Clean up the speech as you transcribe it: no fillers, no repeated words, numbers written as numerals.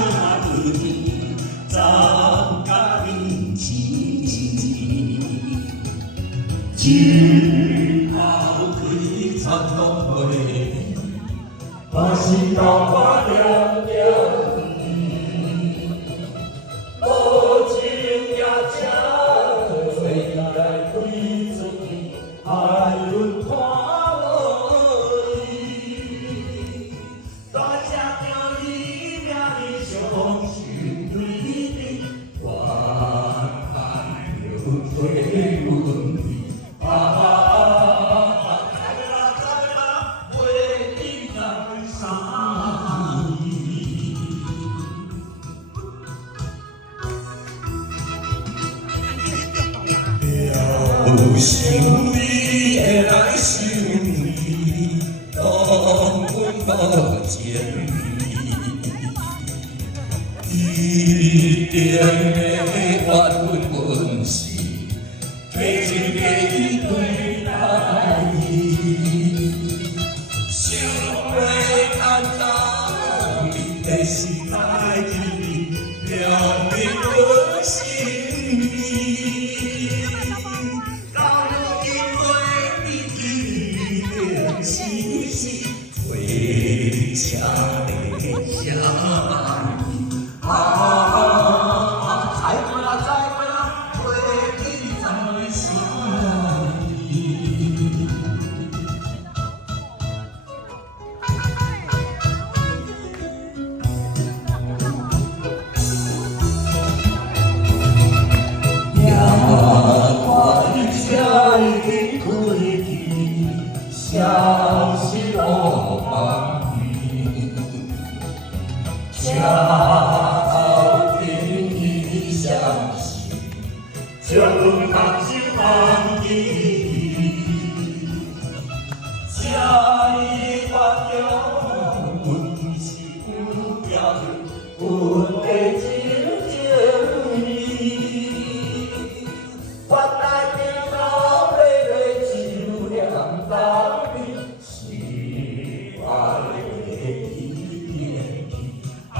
아들이 잠깐인 지지하고 그 산동거에 다시 나와려면 멋진 야자虽然规则爱轮跨大家的里面的雄心对的万般有退问题在那为你在上有心你会来想你当阮目前一定会还阮是每一个对待想要看到你的心在你了解我心意到如今为你一点细细回家的想再过啦，再过啦，为你在想你。消息落网云，悄听你消息，就当心放你。家里关掉，阮是不掉，阮的情意，原来的老妹妹只两道。爱的一点点啊。